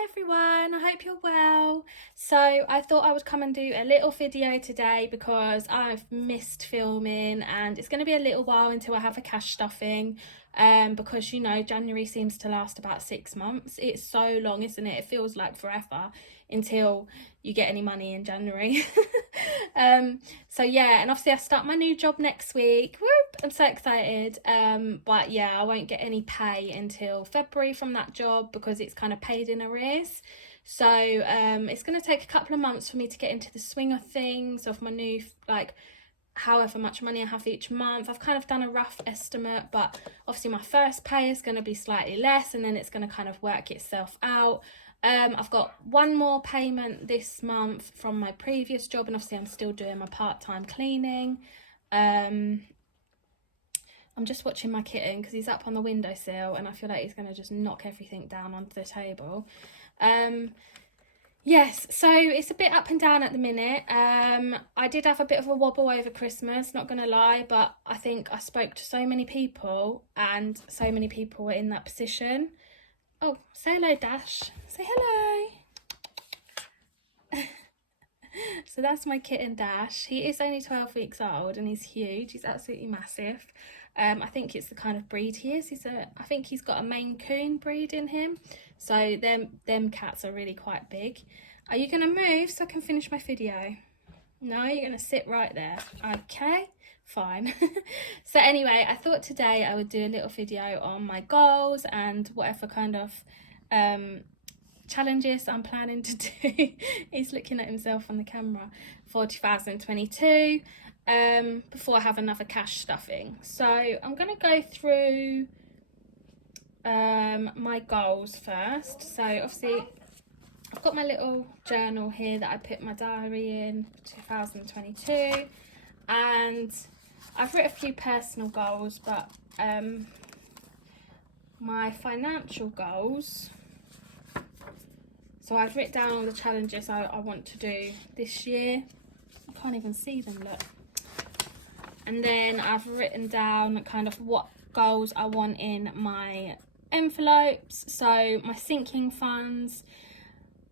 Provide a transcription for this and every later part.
Hi everyone, I hope you're well. So I thought I would come and do a little video today because I've missed filming and it's going to be a little while until I have a cash stuffing, because you know January seems to last about 6 months. It's so long, isn't it? It feels like forever until you get any money in January. So yeah, and obviously I start my new job next week. Whoop, I'm so excited. But yeah, I won't get any pay until February from that job because it's kind of paid in arrears. So it's going to take a couple of months for me to get into the swing of things, of my new, like, however much money I have each month. I've kind of done a rough estimate, but obviously my first pay is going to be slightly less and then it's going to kind of work itself out. I've got one more payment this month from my previous job, and obviously I'm still doing my part-time cleaning. I'm just watching my kitten because he's up on the windowsill and I feel like he's going to just knock everything down onto the table. Yes, so it's a bit up and down at the minute. I did have a bit of a wobble over Christmas, not gonna lie, but I think I spoke to so many people and so many people were in that position. Oh, say hello, Dash. Say hello. So that's my kitten Dash. He is only 12 weeks old and he's huge. He's absolutely massive. I think it's the kind of breed he is. I think he's got a Maine Coon breed in him. So them cats are really quite big. Are you gonna move so I can finish my video? No, you're gonna sit right there. Okay, fine. So anyway, I thought today I would do a little video on my goals and whatever kind of challenges I'm planning to do. He's looking at himself on the camera for 2022, before I have another cash stuffing. So I'm going to go through my goals first. So obviously I've got my little journal here that I put my diary in for 2022, and I've written a few personal goals, but my financial goals, so I've written down all the challenges I want to do this year. I can't even see them, look. And then I've written down kind of what goals I want in my envelopes. So my sinking funds.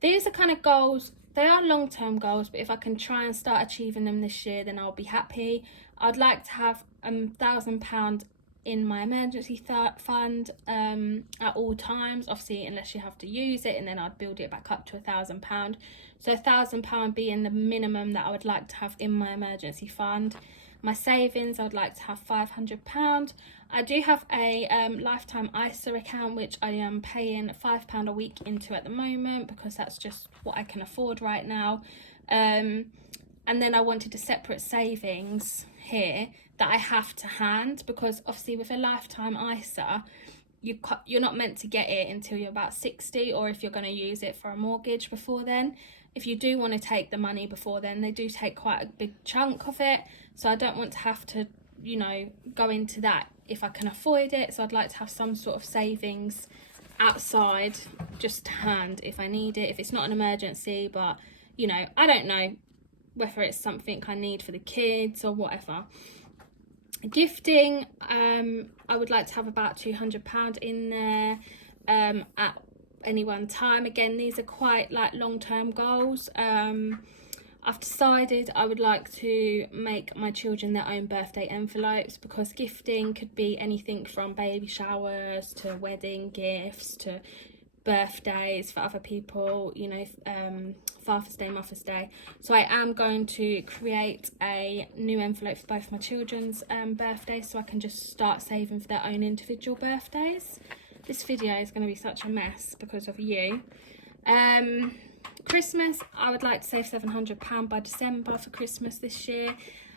These are kind of goals, they are long-term goals, but if I can try and start achieving them this year, then I'll be happy. I'd like to have £1,000 in my emergency fund at all times, obviously unless you have to use it, and then I'd build it back up to £1,000. So £1,000 being the minimum that I would like to have in my emergency fund. My savings, I would like to have £500. I do have a lifetime ISA account which I am paying £5 a week into at the moment because that's just what I can afford right now. And then I wanted a separate savings here that I have to hand, because obviously with a lifetime ISA, you're not meant to get it until you're about 60, or if you're going to use it for a mortgage before then. If you do want to take the money before then, they do take quite a big chunk of it. So I don't want to have to, you know, go into that if I can afford it. So I'd like to have some sort of savings outside just to hand if I need it, if it's not an emergency. But, you know, I don't know whether it's something I need for the kids or whatever. Gifting, I would like to have about £200 in there at any one time. Again, these are quite like long-term goals. I've decided I would like to make my children their own birthday envelopes, because gifting could be anything from baby showers to wedding gifts to birthdays for other people, you know, Father's Day, Mother's Day. So I am going to create a new envelope for both my children's birthdays, so I can just start saving for their own individual birthdays. This video is going to be such a mess because of you. Christmas, I would like to save £700 by December for Christmas this year.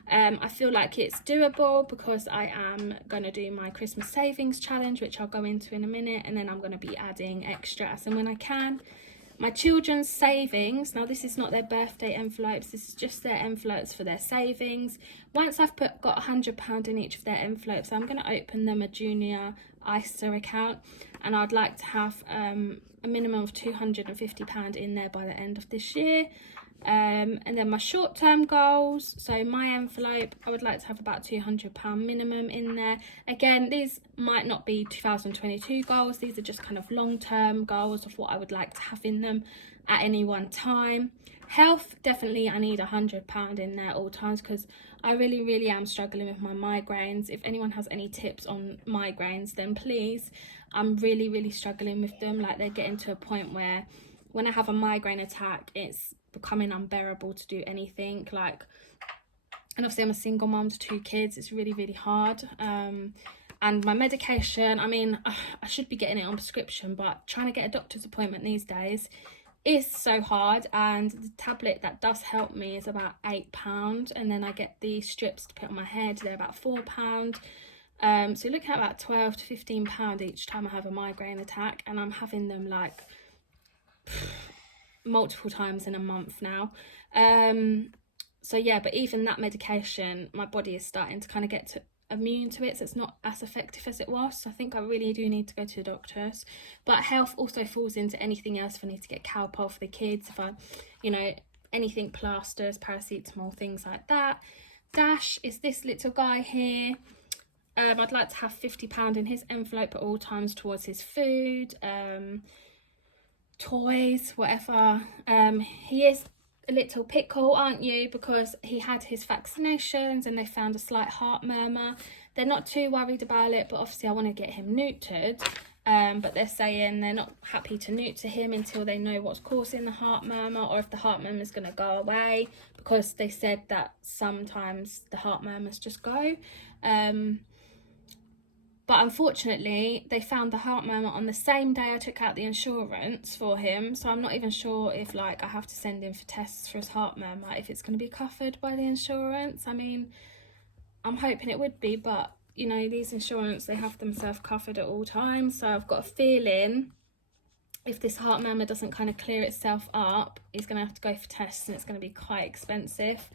I feel like it's doable because I am going to do my Christmas savings challenge, which I'll go into in a minute, and then I'm going to be adding extra as and when I can. My children's savings, now this is not their birthday envelopes, this is just their envelopes for their savings. Once I've got £100 in each of their envelopes, I'm going to open them a junior ISA account, and I'd like to have a minimum of £250 in there by the end of this year. And then my short-term goals, so my envelope, I would like to have about £200 minimum in there. Again, these might not be 2022 goals, these are just kind of long-term goals of what I would like to have in them at any one time. Health, definitely I need £100 in there all times, because I really am struggling with my migraines. If anyone has any tips on migraines, then please. I'm really struggling with them. Like, they're getting to a point where when I have a migraine attack, it's becoming unbearable to do anything. Like, and obviously I'm a single mum to 2 kids, it's really hard. And my medication, I mean, I should be getting it on prescription, but trying to get a doctor's appointment these days is so hard. And the tablet that does help me is about £8, and then I get the strips to put on my head, they're about £4. So looking at about £12 to £15 each time I have a migraine attack, and I'm having them like multiple times in a month now. So yeah, but even that medication, my body is starting to kind of get immune to it, so it's not as effective as it was. So I think I really do need to go to the doctors. But health also falls into anything else. If I need to get Calpol for the kids, if I, you know, anything, plasters, paracetamol, things like that. Dash is this little guy here. I'd like to have £50 in his envelope at all times towards his food, toys, whatever. He is a little pickle, aren't you, because he had his vaccinations and they found a slight heart murmur. They're not too worried about it, but obviously I want to get him neutered. But they're saying they're not happy to neuter him until they know what's causing the heart murmur, or if the heart murmur is going to go away, because they said that sometimes the heart murmurs just go. But unfortunately, they found the heart murmur on the same day I took out the insurance for him. So I'm not even sure if, like, I have to send him for tests for his heart murmur, if it's going to be covered by the insurance. I mean, I'm hoping it would be, but, you know, these insurance, they have themselves covered at all times. So I've got a feeling if this heart murmur doesn't kind of clear itself up, he's going to have to go for tests, and it's going to be quite expensive.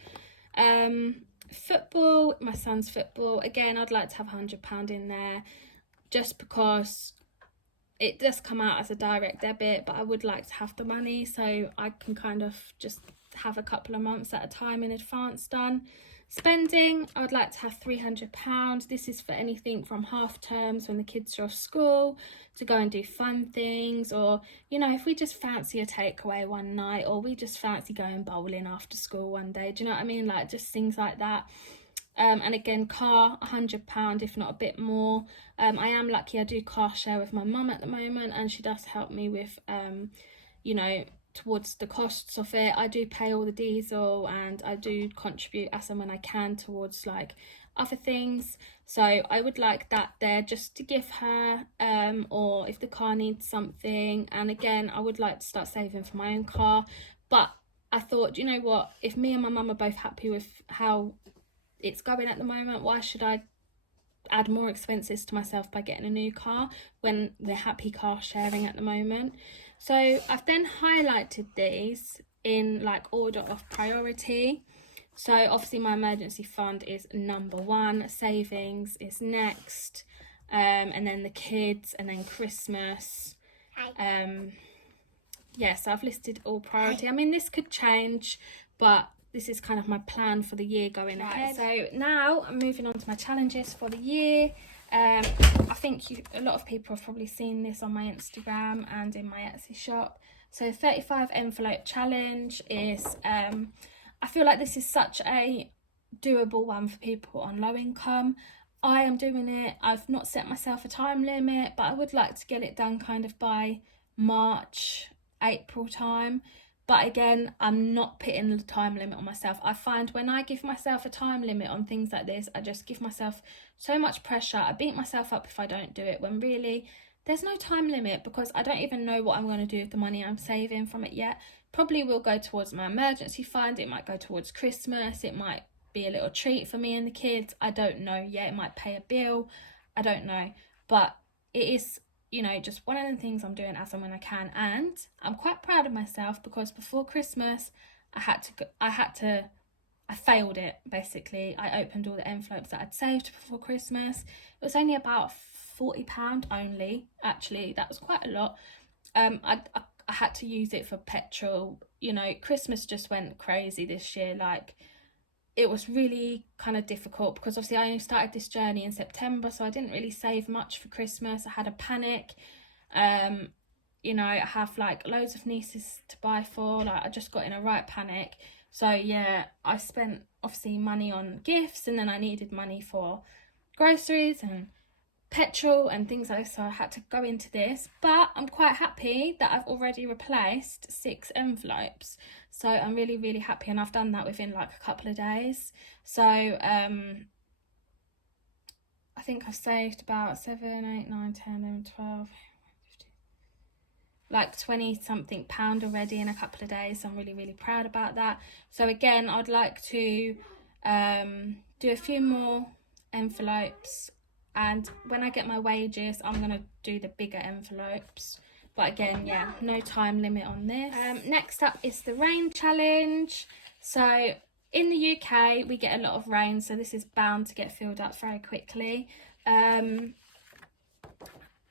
Football, my son's football, again, I'd like to have £100 in there, just because it does come out as a direct debit, but I would like to have the money so I can kind of just have a couple of months at a time in advance done. Spending, I would like to have £300. This is for anything from half terms when the kids are off school to go and do fun things, or, you know, if we just fancy a takeaway one night, or we just fancy going bowling after school one day, do you know what I mean? Like, just things like that. And again, car, £100, if not a bit more. I am lucky, I do car share with my mum at the moment, and she does help me with, you know, towards the costs of it. I do pay all the diesel, and I do contribute as and when I can towards like other things. So I would like that there just to give her, or if the car needs something. And again, I would like to start saving for my own car. But I thought, you know what, if me and my mum are both happy with how it's going at the moment, why should I add more expenses to myself by getting a new car when we're happy car sharing at the moment? So I've then highlighted these in like order of priority. So obviously my emergency fund is number 1, savings is next, and then the kids, and then Christmas. Yeah, so I've listed all priority. I mean, this could change, but this is kind of my plan for the year going ahead. So now I'm moving on to my challenges for the year. I think a lot of people have probably seen this on my Instagram and in my Etsy shop. So 35 envelope challenge is, I feel like this is such a doable one for people on low income. I am doing it. I've not set myself a time limit, but I would like to get it done kind of by March, April time. But again, I'm not putting the time limit on myself. I find when I give myself a time limit on things like this, I just give myself so much pressure. I beat myself up if I don't do it, when really there's no time limit, because I don't even know what I'm going to do with the money I'm saving from it yet. Probably will go towards my emergency fund. It might go towards Christmas. It might be a little treat for me and the kids. I don't know yet. It might pay a bill. I don't know. But it is, you know, just one of the things I'm doing as and when I can. And I'm quite proud of myself, because before Christmas I failed it, basically. I opened all the envelopes that I'd saved before Christmas. It was only about £40 only, actually. That was quite a lot. I had to use it for petrol. You know, Christmas just went crazy this year. Like, it was really kind of difficult because obviously I only started this journey in September, so I didn't really save much for Christmas. I had a panic. You know, I have like loads of nieces to buy for. Like, I just got in a right panic. So yeah, I spent obviously money on gifts, and then I needed money for groceries and petrol and things like this, so I had to go into this. But I'm quite happy that I've already replaced 6 envelopes, so I'm really, really happy, and I've done that within like a couple of days. So I think I've saved about 7, 8, 9, 10, 11, 12, 15, like 20 something pound already in a couple of days. So I'm really, really proud about that. So again, I'd like to do a few more envelopes, and when I get my wages I'm gonna do the bigger envelopes. But again, yeah, no time limit on this. Next up is the rain challenge. So in the UK we get a lot of rain, so this is bound to get filled up very quickly.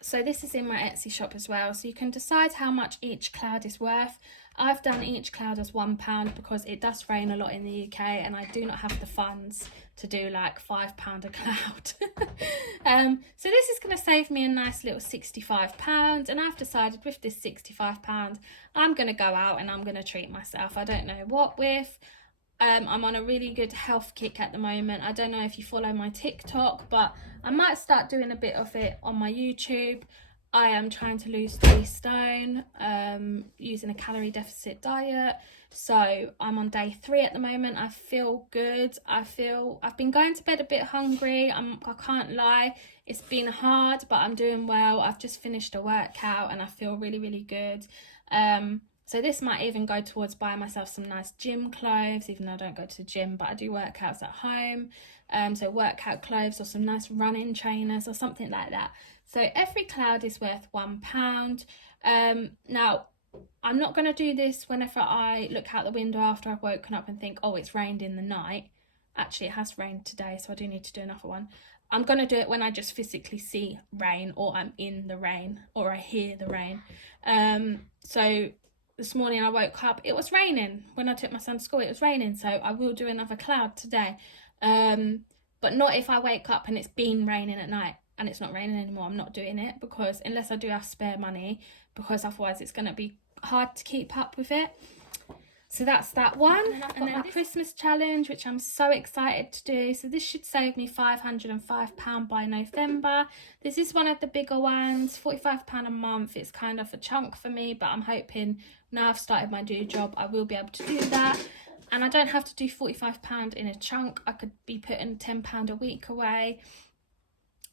So this is in my Etsy shop as well, so you can decide how much each cloud is worth. I've done each cloud as £1 because it does rain a lot in the UK and I do not have the funds to do like £5 a cloud. So this is going to save me a nice little £65, and I've decided with this £65 I'm going to go out and I'm going to treat myself. I don't know what with. I'm on a really good health kick at the moment. I don't know if you follow my TikTok, but I might start doing a bit of it on my YouTube. I am trying to lose 3 stone using a calorie deficit diet. So I'm on day 3 at the moment. I feel good. I've been going to bed a bit hungry. I can't lie. It's been hard, but I'm doing well. I've just finished a workout and I feel really, really good. So this might even go towards buying myself some nice gym clothes, even though I don't go to the gym, but I do workouts at home. So workout clothes or some nice running trainers or something like that. So every cloud is worth £1. Now, I'm not going to do this whenever I look out the window after I've woken up and think, oh, it's rained in the night. Actually, it has rained today, so I do need to do another one. I'm going to do it when I just physically see rain, or I'm in the rain, or I hear the rain. So this morning I woke up, it was raining. When I took my son to school, it was raining, so I will do another cloud today. But not if I wake up and it's been raining at night and it's not raining anymore. I'm not doing it, because unless I do have spare money, because otherwise it's going to be hard to keep up with it. So that's that one. And then a Christmas challenge, which I'm so excited to do. So this should save me £505 by November. This is one of the bigger ones, £45 a month. It's kind of a chunk for me, but I'm hoping now I've started my new job, I will be able to do that. And I don't have to do £45 in a chunk. I could be putting £10 a week away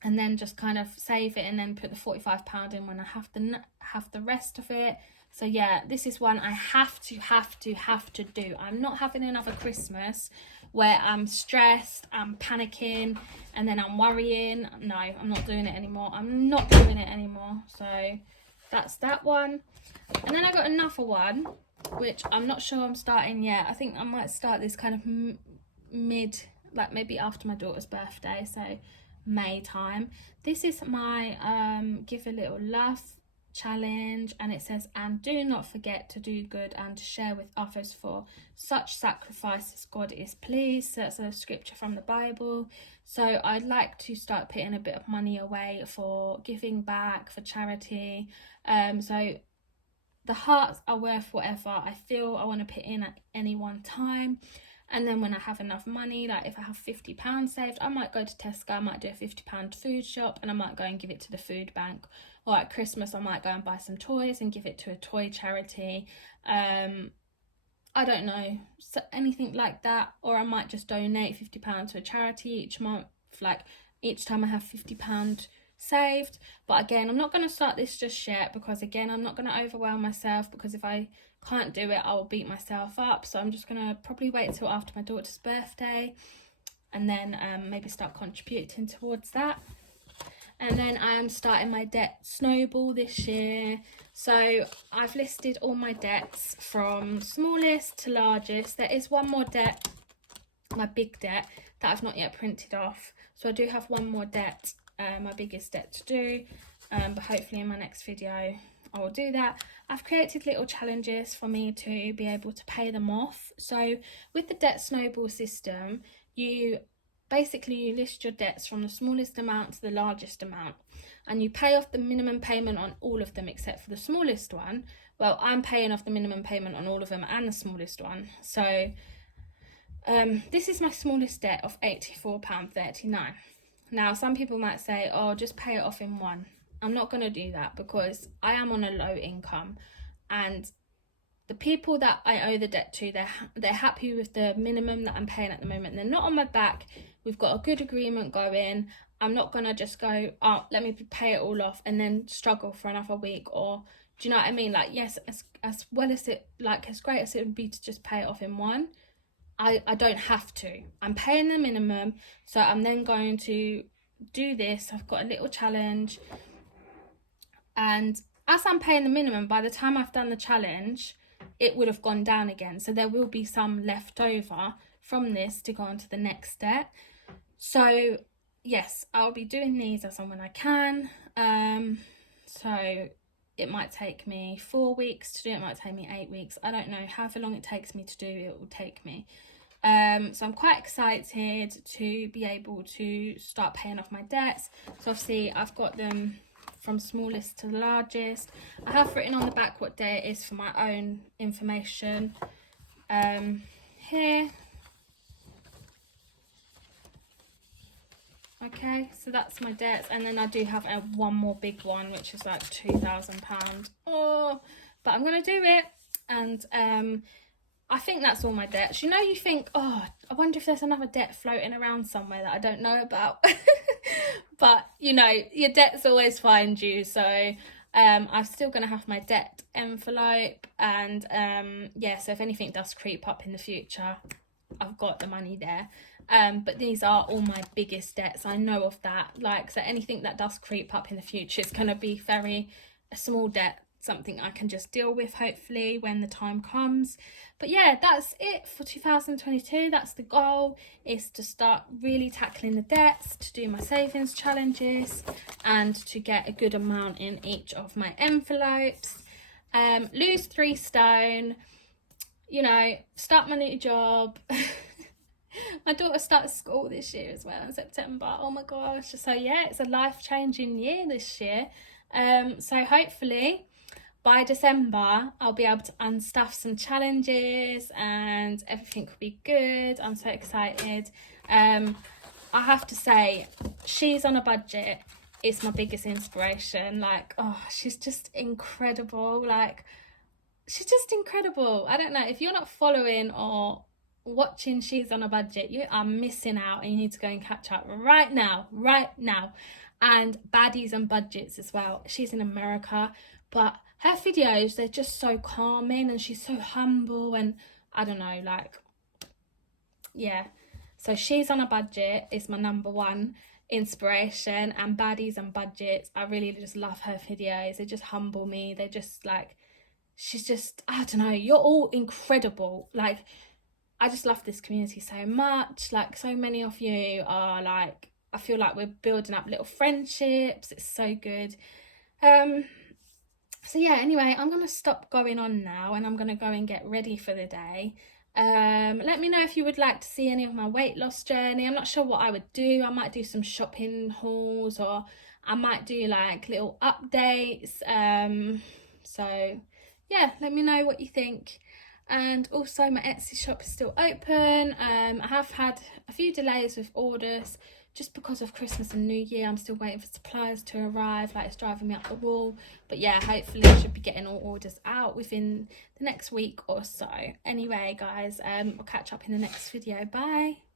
and then just kind of save it and then put the £45 in when I have the rest of it. So yeah, this is one I have to do. I'm not having another Christmas where I'm stressed, I'm panicking, and then I'm worrying. No, I'm not doing it anymore. I'm not doing it anymore. So that's that one. And then I got another one, which I'm not sure I'm starting yet. I think I might start this kind of mid, like maybe after my daughter's birthday, so May time. This is my Give a Little Love challenge, and it says, and do not forget to do good and to share with others, for such sacrifices God is pleased. So that's a scripture from the Bible. So I'd like to start putting a bit of money away for giving back, for charity. So the hearts are worth whatever I feel I want to put in at any one time. And then when I have enough money, like if I have £50 saved, I might go to Tesco, I might do a £50 food shop, and I might go and give it to the food bank. Or at Christmas, I might go and buy some toys and give it to a toy charity. I don't know, so anything like that. Or I might just donate £50 to a charity each month, like each time I have £50 saved. But again, I'm not going to start this just yet, because again, I'm not going to overwhelm myself, because if I can't do it, I will beat myself up. So I'm just going to probably wait till after my daughter's birthday, and then maybe start contributing towards that. And then I am starting my debt snowball this year. So I've listed all my debts from smallest to largest. There is one more debt, my big debt, that I've not yet printed off. So I do have one more debt, my biggest debt to do. But hopefully in my next video I will do that. I've created little challenges for me to be able to pay them off. So with the debt snowball system, you list your debts from the smallest amount to the largest amount, and you pay off the minimum payment on all of them except for the smallest one. Well, I'm paying off the minimum payment on all of them and the smallest one. So this is my smallest debt of £84.39. Now, some people might say, oh, just pay it off in one. I'm not going to do that because I am on a low income, and the people that I owe the debt to, they're happy with the minimum that I'm paying at the moment. They're not on my back. We've got a good agreement going. I'm not going to just go, oh, let me pay it all off and then struggle for another week. Or, do you know what I mean? Like, yes, as well as it, like, as great as it would be to just pay it off in one, I don't have to. I'm paying the minimum, so I'm then going to do this. I've got a little challenge, and as I'm paying the minimum, by the time I've done the challenge, it would have gone down again. So there will be some left over from this to go on to the next step. So yes, I'll be doing these as and when I can. So it might take me 4 weeks to do it, might take me 8 weeks. I don't know. However long it takes me to do it will take me. So I'm quite excited to be able to start paying off my debts. So obviously I've got them from smallest to largest. I have written on the back what day it is for my own information. Here. Okay, so that's my debts, and then I do have one more big one, which is like £2,000. Oh, but I'm gonna do it, and I think that's all my debts. You know, you think, oh, I wonder if there's another debt floating around somewhere that I don't know about. But, you know, your debts always find you. So I'm still going to have my debt envelope. And, yeah, so if anything does creep up in the future, I've got the money there. But these are all my biggest debts. I know of that. Like, so anything that does creep up in the future, it's going to be a small debt, something I can just deal with hopefully when the time comes. But yeah, that's it for 2022. That's the goal, is to start really tackling the debts, to do my savings challenges, and to get a good amount in each of my envelopes, lose 3 stone, you know, start my new job. My daughter starts school this year as well in September. Oh my gosh. So yeah, it's a life-changing year this year. So hopefully by December, I'll be able to unstuff some challenges and everything will be good. I'm so excited. I have to say, She's on a Budget is my biggest inspiration. Like, oh, she's just incredible. Like, she's just incredible. I don't know, if you're not following or watching She's on a Budget, you are missing out, and you need to go and catch up right now. And Baddies and Budgets as well. She's in America, but her videos, they're just so calming, and she's so humble, and I don't know, like, yeah. So She's on a Budget is my #1 inspiration, and Baddies and Budgets, I really just love her videos. They just humble me. They're just like, she's just, I don't know, you're all incredible. Like, I just love this community so much. Like, so many of you are like, I feel like we're building up little friendships. It's so good. So yeah, anyway, I'm going to stop going on now, and I'm going to go and get ready for the day. Let me know if you would like to see any of my weight loss journey. I'm not sure what I would do. I might do some shopping hauls, or I might do like little updates. So yeah, let me know what you think. And also my Etsy shop is still open. I have had a few delays with orders just because of Christmas and New Year. I'm still waiting for suppliers to arrive. Like, it's driving me up the wall. But yeah, hopefully I should be getting all orders out within the next week or so. Anyway, guys, I'll catch up in the next video. Bye.